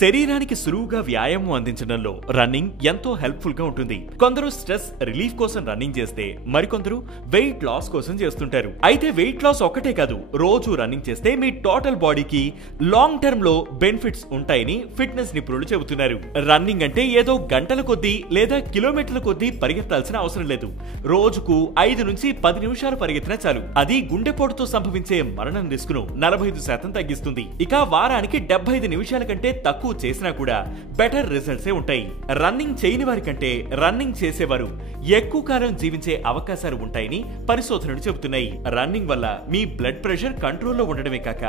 శరీరానికి సులువుగా వ్యాయామం అందించడంలో రన్నింగ్ ఎంతో హెల్ప్ఫుల్ గా ఉంటుంది. కొందరు స్ట్రెస్ రిలీఫ్ కోసం రన్నింగ్ చేస్తే మరికొందరు వెయిట్ లాస్ కోసం చేస్తుంటారు. అయితే వెయిట్ లాస్ ఒక్కటే కాదు, రోజు రన్నింగ్ చేస్తే మీ టోటల్ బాడీకి లాంగ్ టర్మ్ లో బెనిఫిట్స్ ఉంటాయని ఫిట్నెస్ నిపుణులు చెబుతున్నారు. రన్నింగ్ అంటే ఏదో గంటల కొద్దీ లేదా కిలోమీటర్ల కొద్దీ పరిగెత్తాల్సిన అవసరం లేదు. రోజుకు 5 నుంచి 10 నిమిషాలు పరిగెత్తినా చాలు. అది గుండెపోటుతో సంభవించే మరణం రిస్క్ ను 45% తగ్గిస్తుంది. ఇక వారానికి 75 నిమిషాల కంటే తక్కువ చేసినా కూడా బెటర్ రిజల్ట్సే ఉంటాయి. రన్నింగ్ చేయని వారి కంటే రన్నింగ్ చేసేవారు ఎక్కువ కాలం జీవించే అవకాశాలు ఉంటాయని పరిశోధనలు చెబుతున్నాయి. రన్నింగ్ వల్ల మీ బ్లడ్ ప్రెషర్ కంట్రోల్లో ఉండడమే కాక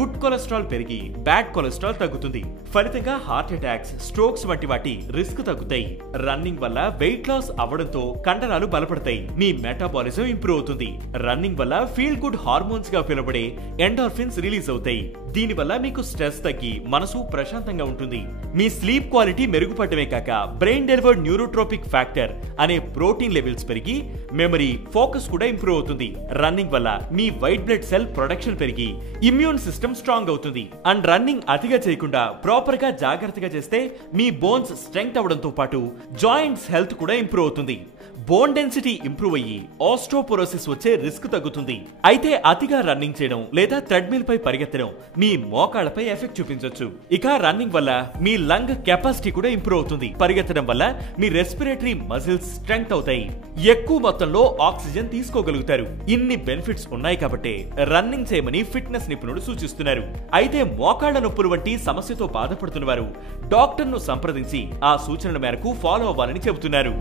గుడ్ కొలెస్ట్రాల్ పెరిగి బ్యాడ్ కొలెస్ట్రాల్ తగ్గుతుంది. ఫలితంగా హార్ట్ అటాక్స్, స్ట్రోక్స్ వంటి వాటి రిస్క్ తగ్గుతాయి. రన్నింగ్ వల్ల వెయిట్ లాస్ అవ్వడంతో కండరాలు బలపడతాయి. మీ మెటాబాలిజం ఇంప్రూవ్ అవుతుంది. రన్నింగ్ వల్ల ఫీల్ గుడ్ హార్మోన్స్ గా పిలువబడే ఎండార్ఫిన్స్ రిలీజ్ అవుతాయి. దీనివల్ల మీకు స్ట్రెస్ తగ్గి మనసు ప్రశాంతంగా ఉంటుంది. మీ స్లీప్ క్వాలిటీ మెరుగుపడమే కాక బ్రెయిన్ డెలివర్డ్ న్యూరోట్రోపిక్ ఫ్యాక్టర్ అనే ప్రోటీన్ లెవెల్స్ పెరిగి మెమరీ, ఫోకస్ కూడా ఇంప్రూవ్ అవుతుంది. రన్నింగ్ వల్ల మీ వైట్ బ్లడ్ సెల్ ప్రొడక్షన్ పెరిగి ఇమ్యూన్ సిస్టమ్ స్ట్రాంగ్ అవుతుంది. అండ్ రన్నింగ్ అతిగా చేయకుండా ప్రాపర్ గా జాగ్రత్తగా చేస్తే మీ బోన్స్ స్ట్రెంగ్త్ అవడంతో పాటు జాయింట్స్ హెల్త్ కూడా ఇంప్రూవ్ అవుతుంది. బోన్ డెన్సిటీ ఇంప్రూవ్ అయ్యి ఆస్ట్రోపోరోసిస్ వచ్చే రిస్క్ తగ్గుతుంది. అయితే అతిగా రన్నింగ్ చేయడం లేదా థ్రెడ్మిల్ పై పరిగెత్తడం మీ మోకాళ్లపై ఎఫెక్ట్ చూపించవచ్చు. ఇక రన్నింగ్ వల్ల మీ లంగ్ కెపాసిటీ కూడా ఇంప్రూవ్ అవుతుంది. పరిగెత్తడం వల్ల మీ రెస్పిరేటరీ మజిల్స్ స్ట్రెంగ్త్ అవుతాయి. ఎక్కువ మొత్తంలో ఆక్సిజన్ తీసుకోగలుగుతారు. ఇన్ని బెనిఫిట్స్ ఉన్నాయి కాబట్టి రన్నింగ్ చేయమని ఫిట్నెస్ నిపుణులు సూచిస్తున్నారు. అయితే మోకాళ్ల నొప్పులు వంటి సమస్యతో బాధపడుతున్న వారు డాక్టర్ ను సంప్రదించి ఆ సూచనల మేరకు ఫాలో అవ్వాలని చెబుతున్నారు.